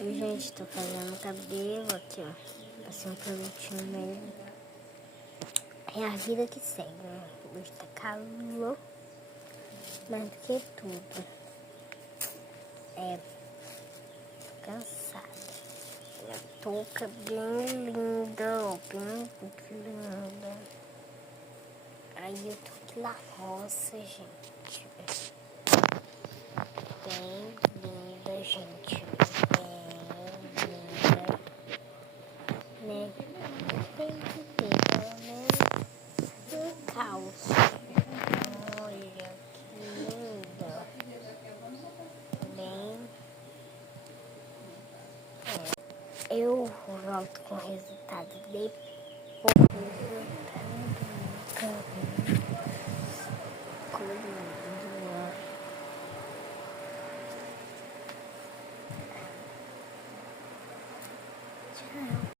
E, gente, tô fazendo cabelo aqui, ó. Passei um produtinho mesmo. É a vida que segue, né? Hoje tá calor, mais do que tudo. Tô cansada. Eu tô bem linda, ó, bem linda. Aí eu tô aqui na roça, gente. Bem linda, gente. Bem linda. Né? Tem que ter pelo menos um calço. Olha que linda. Bem. Eu volto com o resultado depois.